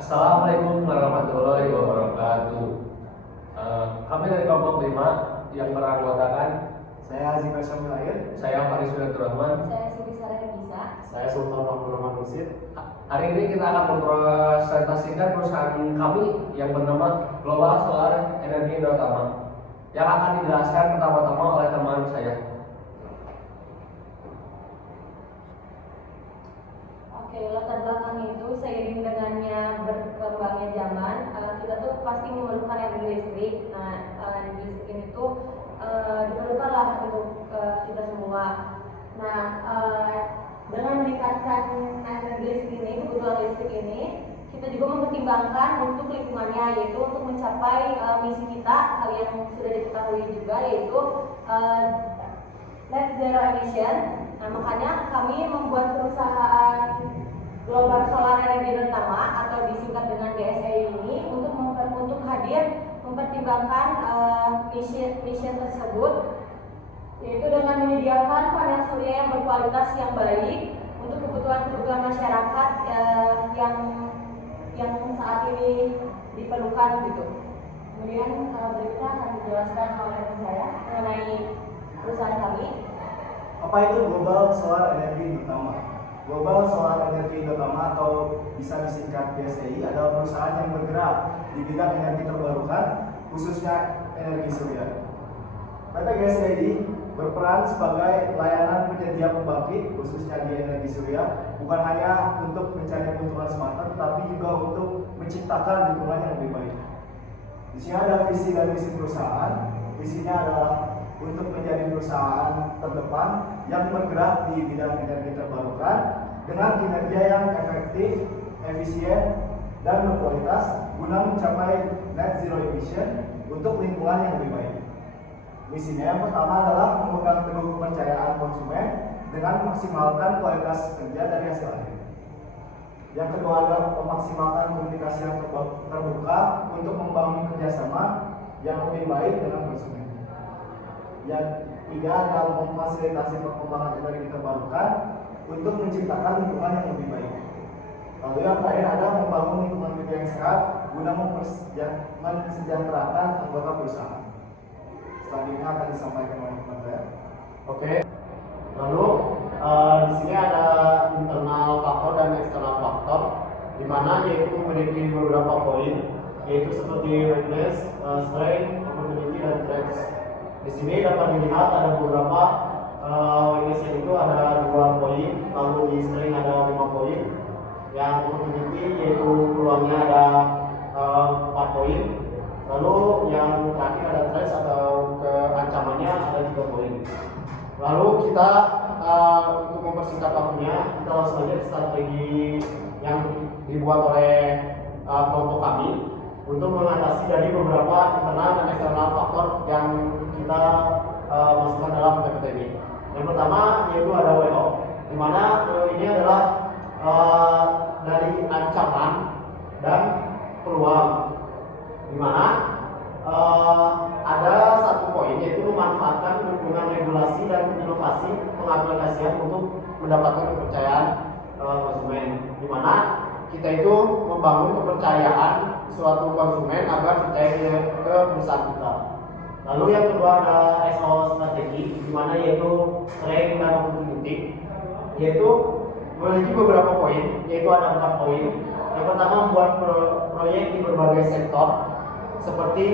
Assalamualaikum warahmatullahi wabarakatuh. Kami dari kelompok 5 yang beranggotakan Saya Aziz Syamil, saya Faris Rahman. Saya Siti Sarah Bisa. saya Sultan Abdurrahman Husin. Hari ini kita akan mempresentasikan perusahaan kami yang bernama Global Solar Energy Indonesia yang akan dijelaskan pertama-tama oleh teman saya. Oke, latar belakang itu seiring dengannya berkembangnya zaman, kita tuh pasti memerlukan energi listrik. Nah, energi listrik ini tuh diperlukanlah untuk kita semua. Nah, dengan meningkatkan energi listrik ini, kebutuhan listrik ini, kita juga mempertimbangkan untuk lingkungannya, yaitu untuk mencapai misi kita, hal yang sudah diketahui juga, yaitu net zero emission. Nah, makanya kami membuat perusahaan Global Solar Energy Indonesia atau disingkat dengan GSE ini untuk hadir mempertimbangkan mission tersebut, yaitu dengan menyediakan panel surya yang berkualitas yang baik untuk kebutuhan masyarakat yang saat ini diperlukan gitu. Kemudian berikutnya akan dijelaskan oleh teman saya mengenai perusahaan kami. Apa itu Global Solar Energy Indonesia? Global Solar Energy Indonesia atau bisa disingkat GSEI adalah perusahaan yang bergerak di bidang energi terbarukan, khususnya energi surya. PT GSEI berperan sebagai layanan penyedia pembangkit, khususnya di energi surya, bukan hanya untuk mencari keuntungan semata, tetapi juga untuk menciptakan lingkungan yang lebih baik. Di sini ada visi dan misi perusahaan. Visinya adalah untuk menjadi perusahaan terdepan yang bergerak di bidang energi terbarukan dengan kinerja yang efektif, efisien, dan berkualitas guna mencapai net zero emission untuk lingkungan yang lebih baik. Misinya yang pertama adalah memegang teguh kepercayaan konsumen dengan memaksimalkan kualitas kerja dari hasil akhir. Yang kedua adalah memaksimalkan komunikasi yang terbuka untuk membangun kerjasama yang lebih baik dengan konsumen. Yang ketiga adalah memfasilitasi perkembangan energi terbarukan untuk menciptakan lingkungan yang lebih baik. Lalu yang terakhir ada membangun lingkungan kerja yang sehat guna mensejahterakan anggota perusahaan. Selanjutnya akan disampaikan oleh teman saya. Oke. Lalu di sini ada internal faktor dan eksternal faktor, di mana yaitu memiliki beberapa poin, yaitu seperti weakness, strength, opportunity, dan threats. Di sini dapat dilihat ada beberapa weakness itu ada 2 poin, lalu di strength ada 5 poin. Yang opportunity yaitu peluangnya ada 4 poin. Lalu yang terakhir ada threats atau keancamannya ada 3 poin. Lalu kita untuk mempersingkat waktunya, kita langsung aja strategi yang dibuat oleh kelompok kami untuk mengatasi dari beberapa internal dan eksternal faktor yang kita masukkan dalam PPT ini. Yang pertama yaitu ada WO, di mana WO ini adalah dari ancaman dan peluang, di mana ada 1 poin yaitu memanfaatkan dukungan regulasi dan inovasi pengaplikasian untuk mendapatkan kepercayaan konsumen, di mana kita itu membangun kepercayaan suatu konsumen agar percaya ke perusahaan kita. Lalu yang kedua ada SO strategi, di mana yaitu strength dan opportunity, yaitu memiliki beberapa poin, yaitu ada 4 poin. Yang pertama membuat proyek di berbagai sektor, seperti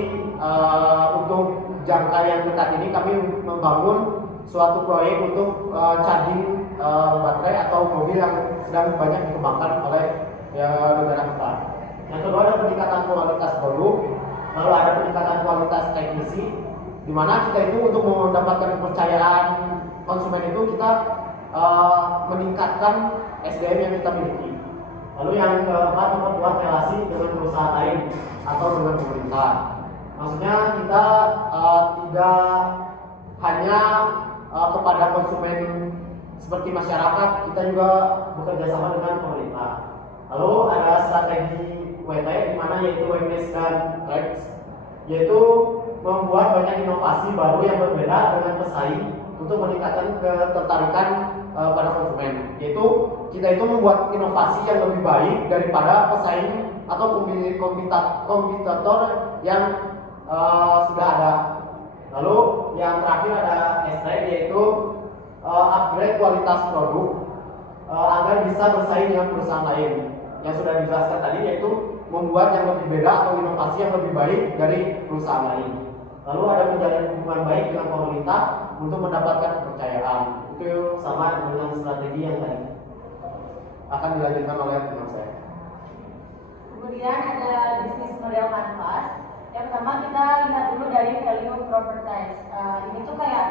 untuk jangka yang dekat ini kami membangun suatu proyek untuk charging baterai atau mobil yang sedang banyak dikembangkan oleh negara kita. Yang kedua ada peningkatan kualitas produk, lalu ada peningkatan kualitas teknisi, di mana kita itu untuk mendapatkan kepercayaan konsumen itu kita meningkatkan SDM yang kita miliki. Lalu yang keempat memperkuat relasi dengan perusahaan lain atau dengan pemerintah. Maksudnya kita tidak hanya kepada konsumen seperti masyarakat, kita juga bekerja sama dengan pemerintah. Lalu ada strategi WT, di mana yaitu weakness dan threats, yaitu membuat banyak inovasi baru yang berbeda dengan pesaing untuk meningkatkan ketertarikan pada konsumen, yaitu kita itu membuat inovasi yang lebih baik daripada pesaing atau kompetitor yang sudah ada. Lalu yang terakhir ada S-Line, yaitu upgrade kualitas produk agar bisa bersaing dengan perusahaan lain. Yang sudah dijelaskan tadi yaitu membuat yang lebih beda atau inovasi yang lebih baik dari perusahaan lain. Lalu ada menjalin hubungan baik dengan pemerintah untuk mendapatkan kepercayaan. Itu sama dengan strategi yang tadi akan dilanjutkan oleh teman saya. Kemudian ada bisnis model kanvas. Yang pertama kita lihat dulu dari value properties. Ini tuh kayak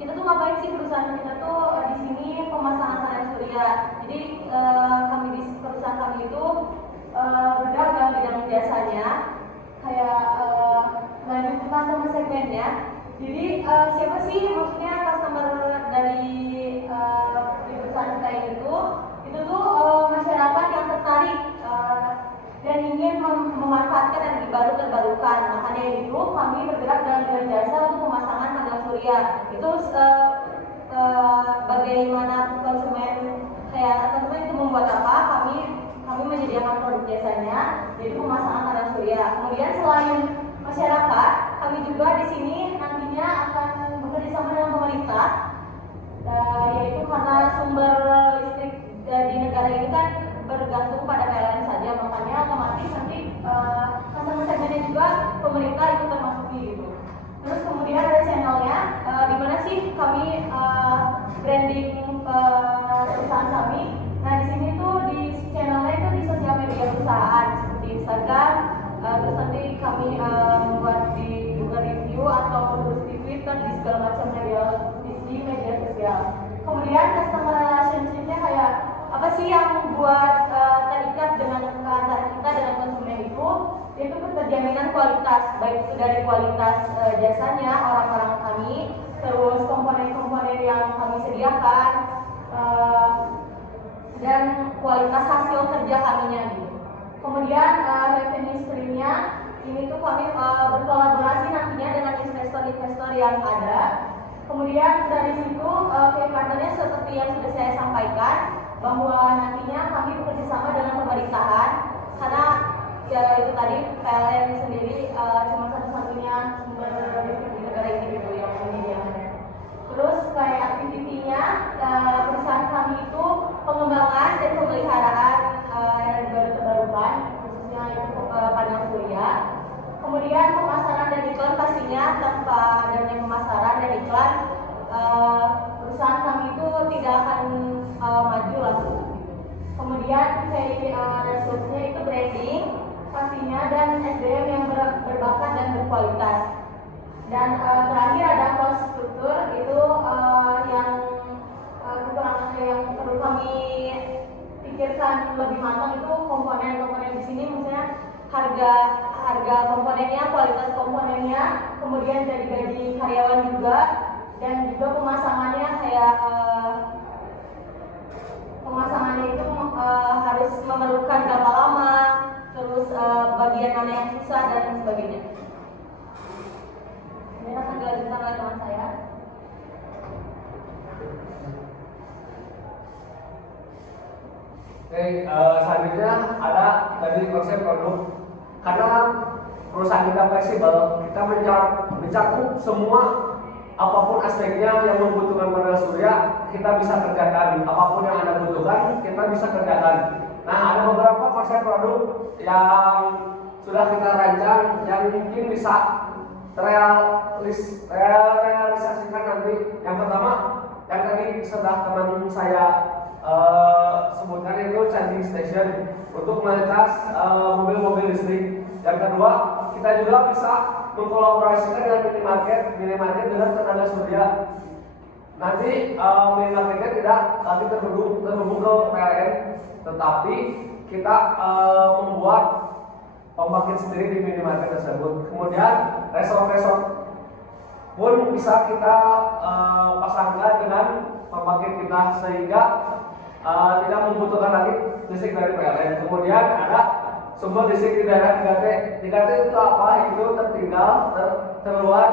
kita tuh ngapain sih perusahaan kita tuh di sini pemasangan panel surya. Jadi kami di perusahaan kami itu bergerak dalam bidang jasanya, kayak lanjut ke customer segmennya. Jadi siapa sih maksudnya customer dari di perusahaan kita itu tuh masyarakat yang tertarik dan ingin memanfaatkan energi baru terbarukan. Makanya itu kami bergerak dalam bidang jasa untuk pemasangan panel surya. Itu bagaimana konsumen itu membuat apa, kami menyediakan produk jasanya, yaitu pemasangan panel surya. Kemudian selain masyarakat, kami juga di sini nantinya akan bekerja sama dengan pemerintah, yaitu karena sumber listrik di negara ini kan bergantung pada PLN saja, makanya otomatis nanti customer segmennya juga pemerintah itu termasuki gitu. Terus kemudian ada channelnya, di mana sih kami branding perusahaan kami. Nah di sini tuh di channelnya itu di sosial media perusahaan seperti Instagram, terus nanti kami membuat di Google Review atau terus di Twitter, di segala macam media di media sosial. Kemudian customer relationship-nya kayak apa sih yang membuat terikat dengan antara kita dengan konsumen itu jaminan kualitas, baik itu dari kualitas jasanya orang-orang kami, terus komponen-komponen yang kami sediakan, dan kualitas hasil kerja kaminya gitu. Kemudian revenue stream-nya ini tuh kami berkolaborasi nantinya dengan investor-investor yang ada. Kemudian dari situ partnernya seperti yang sudah saya sampaikan, bahwa nantinya kami bekerja sama dengan pemerintahan, karena ya itu tadi PLN sendiri cuma satu-satunya sumber listrik di negara ini gitu yang menyediakan. Terus kayak aktivitinya perusahaan kami itu pengembangan dan pemeliharaan energi baru terbarukan, khususnya itu panel surya. Kemudian pemasaran dan iklan, pastinya tanpa adanya pemasaran dan iklan perusahaan kami itu tidak akan maju lah. Kemudian resursnya itu branding pastinya, dan SDM yang berbakat dan berkualitas. Dan terakhir ada cost struktur, itu yang kekurangannya yang perlu kami pikirkan lebih matang, itu komponen-komponen di sini, misalnya harga komponennya, kualitas komponennya, kemudian dari gaji karyawan juga, dan juga pemasangannya kayak pemasangannya itu harus memerlukan berapa lama, terus bagian mana yang susah dan sebagainya. Ini akan dilanjutkan oleh teman saya. Oke, selanjutnya ada dari konsep produk. Karena perusahaan kita fleksibel, kita mencakup semua apapun aspeknya yang membutuhkan panel surya, kita bisa kerjakan. Apapun yang Anda butuhkan, kita bisa kerjakan. Nah, ada beberapa konsep produk yang sudah kita rancang yang mungkin bisa realisasikan nanti. Yang pertama, yang tadi sudah teman saya sebutkan, itu charging station untuk mengecas mobil-mobil listrik. Yang kedua, kita juga bisa mengkolaborasikan dengan minimarket dengan tenaga surya. Nanti minimarketnya tidak lagi terhubung ke PLN, tetapi kita membuat pembangkit sendiri di minimarket tersebut. Kemudian resort pun bisa kita pasangkan dengan pembangkit kita, sehingga tidak membutuhkan lagi listrik dari PLN. Kemudian ada sumber listrik di daerah 3T. 3T itu apa? Itu tertinggal, terluar,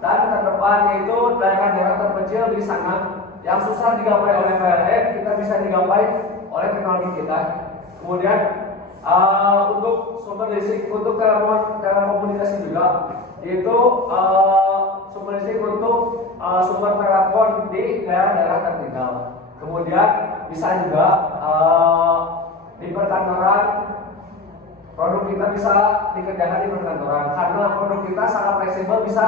dan terdepan, yaitu daerah-daerah terpencil di sana yang susah digapai oleh PLN, kita bisa digapai oleh teknologi kita. Kemudian untuk sumber listrik untuk telekomunikasi juga, yaitu sumber listrik untuk sumber telepon di daerah-daerah tertinggal. Kemudian bisa juga di perkantoran, produk kita bisa dikerjakan di perkantoran karena produk kita sangat fleksibel, bisa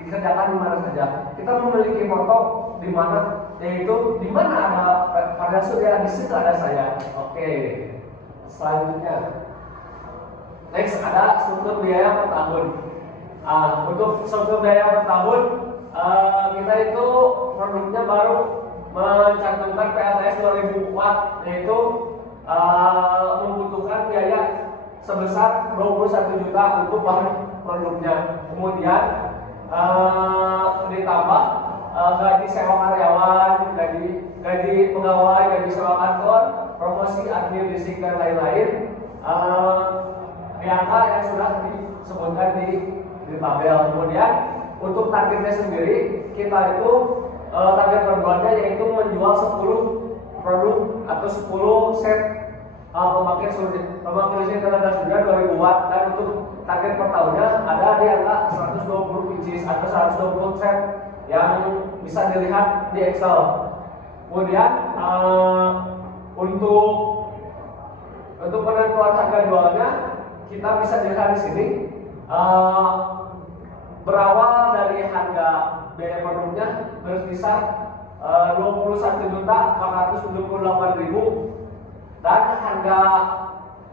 dikerjakan di mana saja. Kita memiliki moto di mana, yaitu di mana ada Pada Surya, di situ ada saya. Oke. Selanjutnya, next ada struktur biaya per tahun. Untuk struktur biaya per tahun, kita itu produknya baru mencantumkan PLTS 2004, yaitu membutuhkan biaya sebesar 21 juta untuk bahan produknya. Kemudian ditambah gaji sewa karyawan, gaji pegawai, gaji sewa kantor, promosi, admin, listrik dan lain-lain. Di angka yang sudah disebutkan di tabel. Kemudian untuk targetnya sendiri, kita itu target per bulannya yaitu menjual 10 produk atau 10 set pembangkit listrik tenaga surya 2000 watt, dan untuk target per tahunnya ada di angka 120 pieces atau 120 set yang bisa dilihat di Excel. Kemudian untuk penentuan harga jualnya kita bisa dilihat di sini, berawal dari harga biaya produknya berkisar 21.478.000, dan harga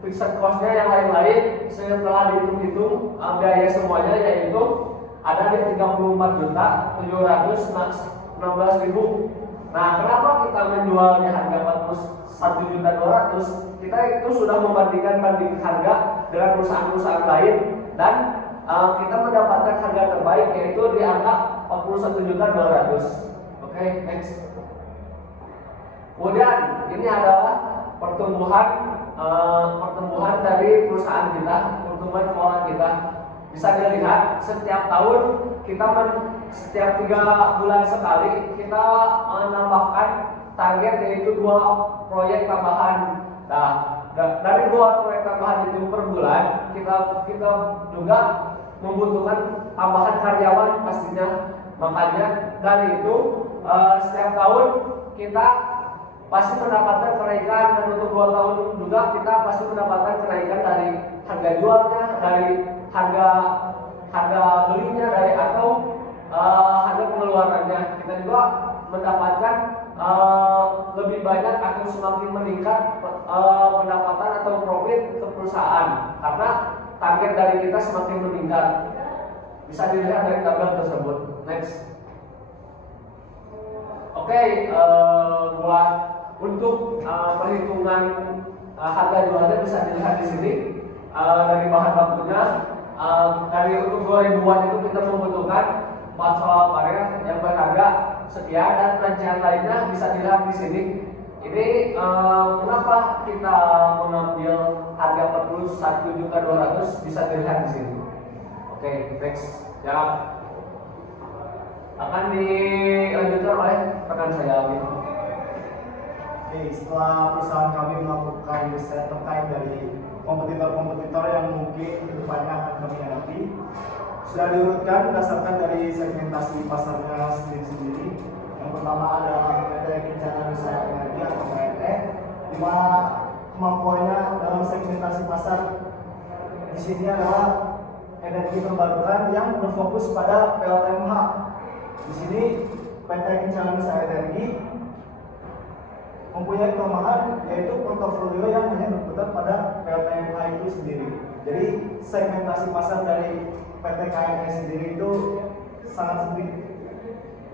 fixed cost-nya yang lain-lain setelah dihitung-hitung biaya semuanya yaitu ada di 34.716.000. Nah, kenapa kita menjual di harga 41.200.000? Kita itu sudah membandingkan harga dengan perusahaan-perusahaan lain, dan kita mendapatkan harga terbaik yaitu di angka 41.200.000. Oke, next. Kemudian ini adalah pertumbuhan dari perusahaan kita, pertumbuhan keuangan kita. Bisa dilihat setiap tahun kita setiap 3 bulan sekali kita menambahkan target yaitu 2 proyek tambahan. Nah, dari 2 proyek tambahan itu per bulan kita juga membutuhkan tambahan karyawan pastinya. Makanya dari itu setiap tahun kita pasti mendapatkan kenaikan, dan untuk 2 tahun juga kita pasti mendapatkan kenaikan dari harga jualnya, dari harga belinya, dari atau harga pengeluarannya. Kita juga mendapatkan lebih banyak atau semakin meningkat pendapatan atau profit ke perusahaan karena target dari kita semakin meningkat. Bisa dilihat dari tabel tersebut. Next. Oke, buat untuk perhitungan harga jualnya bisa dilihat di sini dari bahan bakunya. Dari untuk 2000 watt itu kita membutuhkan 4 solar panel yang berharga sekian, dan rincian lainnya bisa dilihat di sini. Ini kenapa kita mengambil harga 41.200.000 bisa dilihat di sini. Oke, next. Ya, akan dilanjutkan oleh rekan saya. Oke, setelah perusahaan kami melakukan riset terkait dari kompetitor-kompetitor yang mungkin kedepannya akan kami hadapi, sudah diurutkan berdasarkan dari segmentasi pasarnya sendiri-sendiri. Yang pertama adalah PT Kencana Nusantara Energi atau PT, di mana kemampuannya dalam segmentasi pasar di sini adalah energi terbarukan yang berfokus pada PLTMH. Di sini PT Kencana Nusantara Energi mempunyai kelemahan yaitu portofolio yang hanya berputar pada PLTMH itu sendiri. Jadi segmentasi pasar dari PT KNS sendiri itu sangat sempit.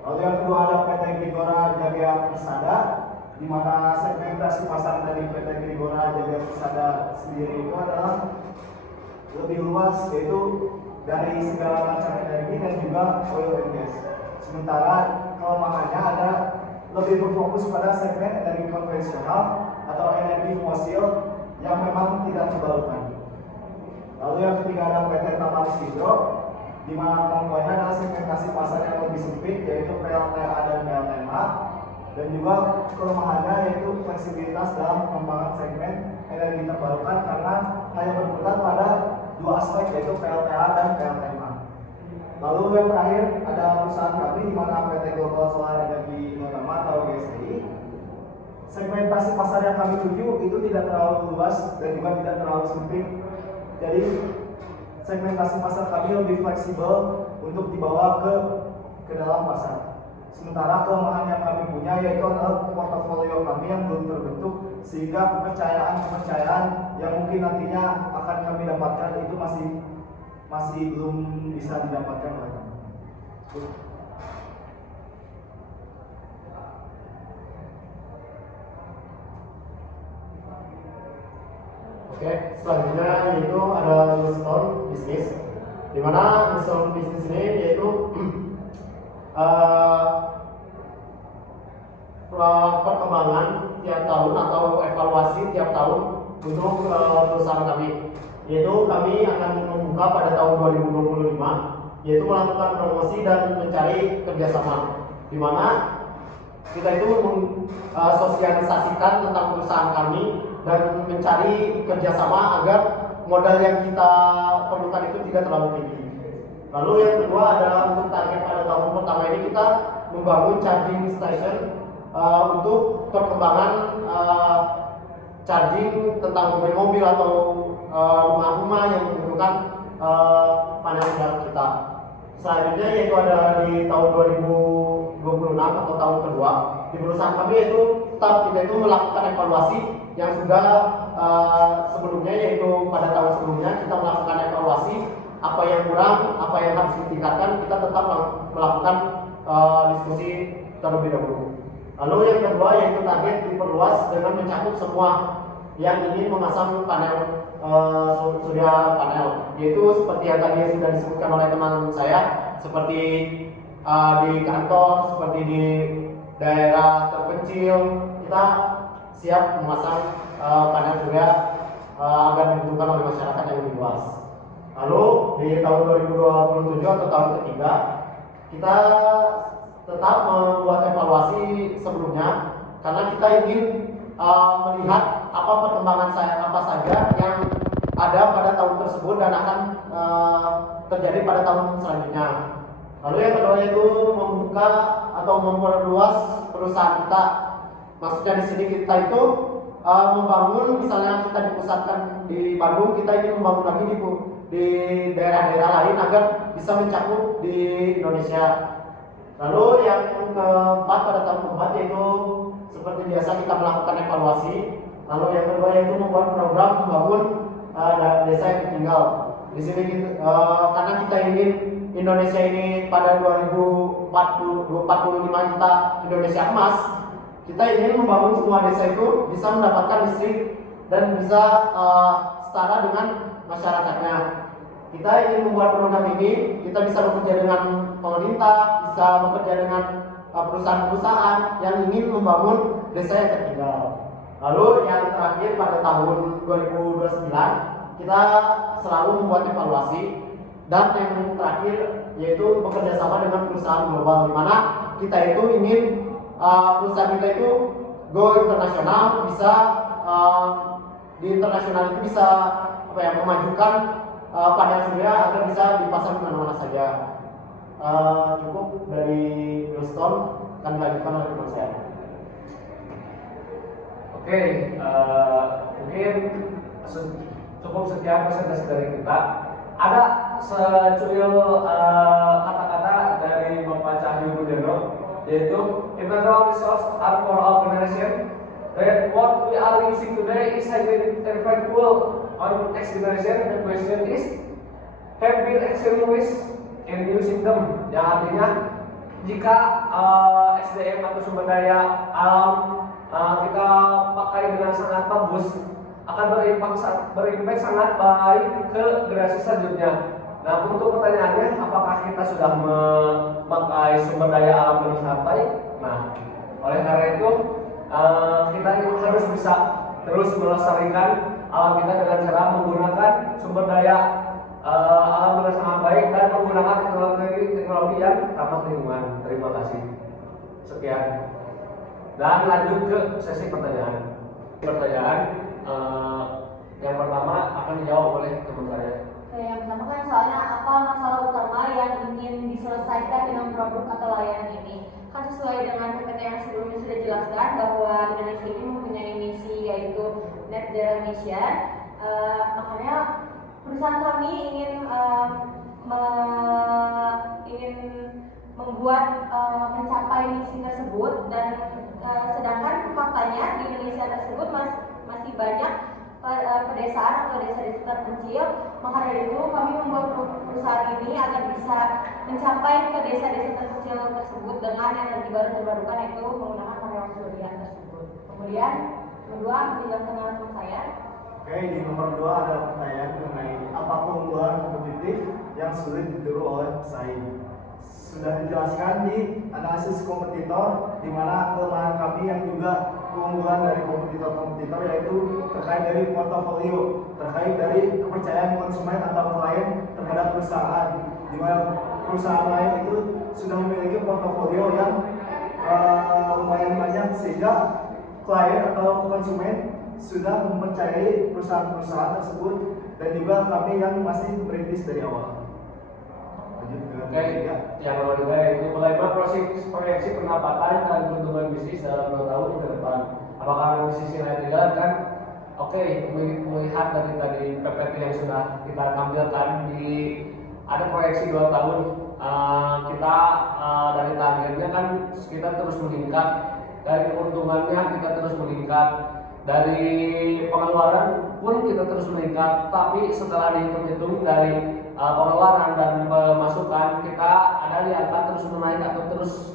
Lalu yang kedua ada PT Grigora Jaya Persada, di mana segmentasi pasar dari PT Grigora Jaya Persada sendiri itu adalah lebih luas, yaitu dari segala macam energi dan juga oil and gas. Sementara kelemahannya ada lebih berfokus pada segmen energi konvensional atau energi fosil yang memang tidak terbarukan. Lalu yang ketiga ada PT Tapanuli Hidro, di mana kemampuannya adalah segmentasi pasar yang lebih sempit yaitu PLTA dan PLTMH. Dan juga kelemahannya yaitu fleksibilitas dalam pengembangan segmen energi terbarukan karena hanya berputar pada dua aspek yaitu PLTA dan PLTMA. Lalu yang terakhir ada perusahaan kami di mana PT Global Solar Energy Inotama atau GSI. Segmentasi pasar yang kami tuju itu tidak terlalu luas dan juga tidak terlalu sempit. Jadi segmentasi pasar kami lebih fleksibel untuk dibawa ke dalam pasar. Sementara kelemahan yang kami punya yaitu adalah portofolio kami yang belum terbentuk sehingga kepercayaan yang mungkin nantinya akan kami dapatkan itu masih belum bisa didapatkan oleh kami. Oke, selanjutnya yaitu ada milestone bisnis, di mana milestone bisnis ini yaitu perkembangan tiap tahun atau evaluasi tiap tahun untuk perusahaan kami. Yaitu kami akan membuka pada tahun 2025, yaitu melakukan promosi dan mencari kerjasama, di mana kita itu sosialisasikan tentang perusahaan kami dan mencari kerjasama agar modal yang kita perlukan itu tidak terlalu tinggi. Lalu yang kedua adalah untuk target pada tahun pertama ini kita membangun charging station untuk perkembangan charging tentang mobil-mobil atau rumah-rumah yang membutuhkan panel surya kita. Selanjutnya yaitu ada di tahun 2026 atau tahun kedua di perusahaan kami yaitu tetap kita itu melakukan evaluasi yang sudah sebelumnya, yaitu pada tahun sebelumnya kita melakukan evaluasi apa yang kurang, apa yang harus ditingkatkan, kita tetap melakukan diskusi terlebih dahulu. Lalu yang kedua yaitu target diperluas dengan mencakup semua yang ingin memasang panel surya panel, yaitu seperti yang tadi sudah disebutkan oleh teman saya, seperti di kantor, seperti di daerah terpencil, kita siap memasang panel surya agar dibutuhkan oleh masyarakat yang lebih luas. Lalu di tahun 2027 atau tahun ketiga kita tetap membuat evaluasi sebelumnya karena kita ingin melihat apa perkembangan apa saja yang ada pada tahun tersebut dan akan terjadi pada tahun selanjutnya. Lalu yang kedua itu membuka atau memperluas perusahaan kita. Maksudnya di sini kita itu membangun, misalnya kita dipusatkan di Bandung, kita ingin membangun lagi di daerah-daerah lain agar bisa mencakup di Indonesia. Lalu yang keempat pada tahun keempat yaitu seperti biasa kita melakukan evaluasi. Lalu yang kedua yaitu membuat program membangun desa yang tertinggal. Di sini karena kita ingin Indonesia ini pada 2045 kita Indonesia emas, kita ingin membangun semua desa itu bisa mendapatkan listrik dan bisa setara dengan masyarakatnya. Kita ingin membuat program ini, kita bisa bekerja dengan pemerintah, bisa bekerja dengan perusahaan-perusahaan yang ingin membangun desa yang tertinggal. Lalu yang terakhir pada tahun 2029 kita selalu membuat evaluasi, dan yang terakhir yaitu bekerja sama dengan perusahaan global, di mana kita itu ingin perusahaan kita itu go internasional, bisa di internasional itu bisa memajukan panel surya agar bisa dipasang di mana-mana saja. Cukup dari milestone, akan dilanjutkan oleh teman saya. Oke, mungkin cukup sekian presentasi dari kita. Ada secuil kata-kata dari Bapak Cahyo Budeno, yaitu internal resource are for organization. That what we are using today is highly effective on next generation. The question is, have been extinguished in using them. Yang artinya jika SDM atau sumber daya alam kita pakai dengan sangat bagus, akan berimpact sangat baik ke generasi selanjutnya. Nah, untuk pertanyaannya, apakah kita sudah memakai sumber daya alam dengan sangat baik? Nah, oleh karena itu kita harus bisa terus melestarikan alam kita dengan cara menggunakan sumber daya alam dengan sangat baik dan menggunakan teknologi yang ramah lingkungan. Terima kasih. Sekian. Dan lanjut ke sesi pertanyaan. Yang pertama akan dijawab oleh teman saya. Yang pertama kan soalnya apa masalah utama yang ingin diselesaikan dengan produk atau layanan ini? Kan sesuai dengan PPT yang sebelumnya sudah jelaskan bahwa Indonesia ini mempunyai misi yaitu net zero emission. Makanya perusahaan kami ingin membuat mencapai misi tersebut dan sedangkan faktanya di Indonesia tersebut masih banyak pedesaan atau desa-desa terpencil. Maka dari itu kami membuat perusahaan ini agar bisa mencapai ke desa-desa terpencil tersebut dengan energi baru terbarukan, yaitu menggunakan panel surya tersebut. Kemudian kedua menjelaskan dengan teman saya. Oke, di nomor 2 ada pertanyaan mengenai apa keunggulan kompetitif yang sulit ditiru oleh pesaing. Sudah dijelaskan di analisis kompetitor, di mana kelemahan kami yang juga keunggulan dari kompetitor yaitu terkait dari portofolio, terkait dari kepercayaan konsumen atau klien terhadap perusahaan, di mana perusahaan lain itu sudah memiliki portofolio yang lumayan banyak sehingga klien atau konsumen sudah mempercayai perusahaan-perusahaan tersebut, dan juga kami yang masih merintis dari awal. Oke, yang kedua itu bagaimana proyeksi pendapatan dan keuntungan bisnis dalam 2 tahun ke depan? Apakah bisnis yang tidak kan? Oke, melihat dari tadi PPT yang sudah kita tampilkan di ada proyeksi 2 tahun, kita dari targetnya kan kita terus meningkat, dari keuntungannya kita terus meningkat, dari pengeluaran pun kita terus meningkat, tapi setelah dihitung-hitung dari pengeluaran dan pemasukan kita ada di angka terus menaik atau terus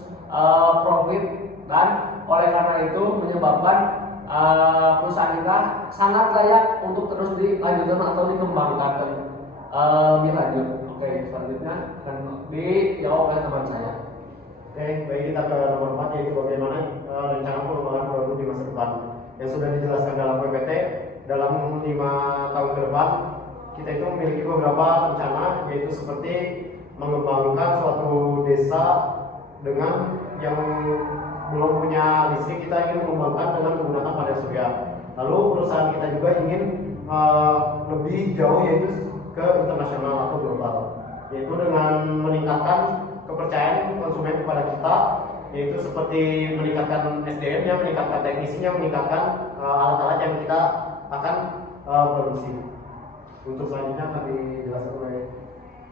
profit, dan oleh karena itu menyebabkan perusahaan kita sangat layak untuk terus dilanjutkan atau dikembangkan lebih lanjut. Oke, selanjutnya akan dijawab oleh teman saya. Oke, baik, kita ke nomor 4, yaitu bagaimana rencana pengembangan produk di masa depan. Yang sudah dijelaskan dalam PPT, dalam 5 tahun ke depan kita itu memiliki beberapa rencana, yaitu seperti mengembangkan suatu desa dengan yang belum punya listrik, kita ingin mengembangkan dengan menggunakan panel surya. Lalu perusahaan kita juga ingin lebih jauh, yaitu ke internasional atau global, yaitu dengan meningkatkan kepercayaan konsumen kepada kita, yaitu seperti meningkatkan SDM-nya, meningkatkan teknisinya, meningkatkan alat-alat yang kita akan produksi. Untuk selanjutnya akan dijelaskan oleh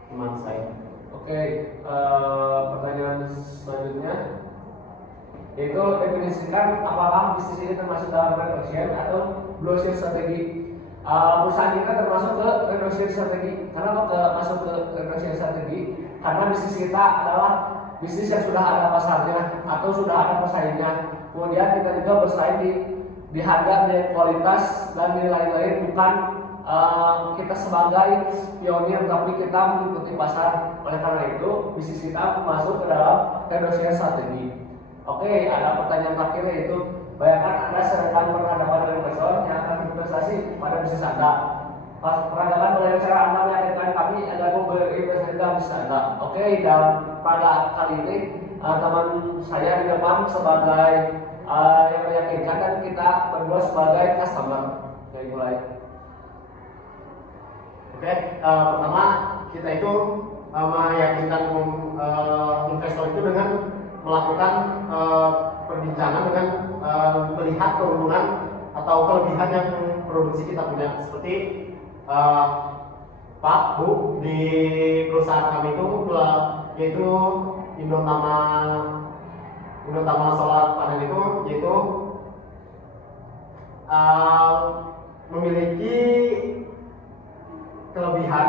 teman saya. Oke, pertanyaan selanjutnya yaitu definisikan apakah bisnis ini termasuk dalam red ocean atau blue ocean strategi. Perusahaan kita termasuk ke red ocean strategi. Kenapa masuk ke red ocean strategi? Karena bisnis kita adalah bisnis yang sudah ada pasarnya atau sudah ada pesaingnya. Kemudian kita juga bersaing di harga, di kualitas, dan di lain-lain, bukan kita sebagai pionir tapi kita mengikuti pasar. Oleh karena itu bisnis kita masuk ke dalam red ocean strategi. Oke, ada pertanyaan terakhir, yaitu bayangkan Anda sedang berhadapan dengan investor yang akan berinvestasi pada bisnis Anda. Peradaban oleh cara Anda meyakinkan kami agar berinvestasi dalam bisnis Anda. Oke, dan pada kali ini teman saya di depan sebagai yang meyakinkan, dan kita berdua sebagai customer. Oke, mulai. Oke, pertama kita itu meyakinkan investor itu dengan melakukan perbincangan dengan melihat keuntungan atau kelebihan yang produksi kita punya. Seperti Pak, Bu, di perusahaan kami itu yaitu Indotama Solar Panel itu yaitu memiliki kelebihan,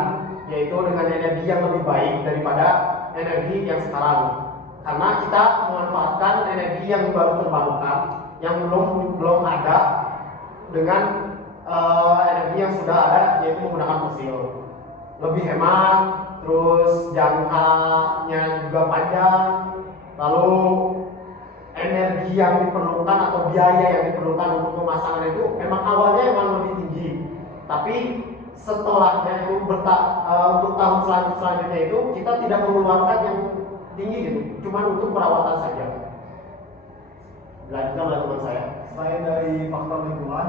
yaitu dengan energi yang lebih baik daripada energi yang sekarang. Karena kita memanfaatkan energi yang baru terbarukan, yang belum ada, dengan energi yang sudah ada, yaitu menggunakan fosil. Lebih hemat, terus jangkanya juga panjang, lalu energi yang diperlukan atau biaya yang diperlukan untuk pemasangan itu awalnya emang lebih tinggi, tapi setelahnya itu untuk tahun selanjutnya itu kita tidak mengeluarkan yang tinggi gitu, cuma untuk perawatan saja. Dilanjutkan oleh teman saya. Selain dari faktor lingkungan,